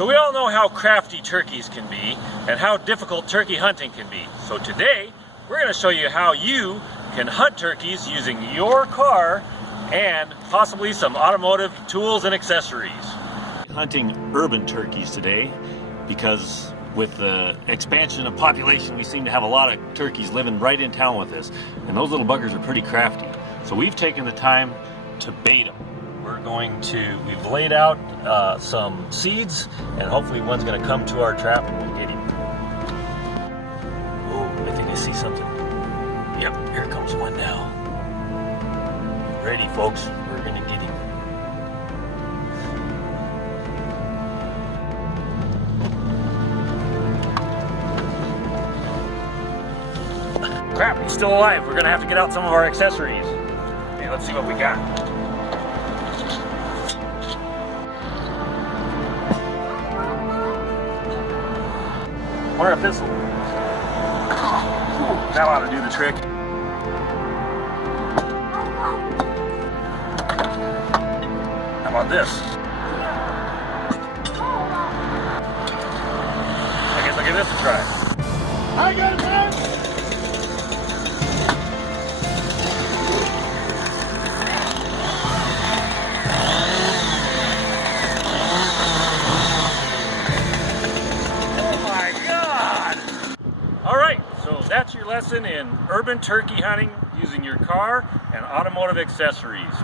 So we all know how crafty turkeys can be and how difficult turkey hunting can be. So today, we're going to show you how you can hunt turkeys using your car and possibly some automotive tools and accessories. Hunting urban turkeys today because with the expansion of population, we seem to have a lot of turkeys living right in town with us, and those little buggers are pretty crafty. So we've taken the time to bait them. We've laid out some seeds, and hopefully one's going to come to our trap and we'll get him. Oh, I think I see something. Yep, here comes one now. Ready, folks, we're going to get him. Crap, he's still alive. We're going to have to get out some of our accessories. Okay, let's see what we got. Wonder if this will... That ought to do the trick. How about this? I guess I'll give this a try. I got it, man! That's your lesson in urban turkey hunting using your car and automotive accessories.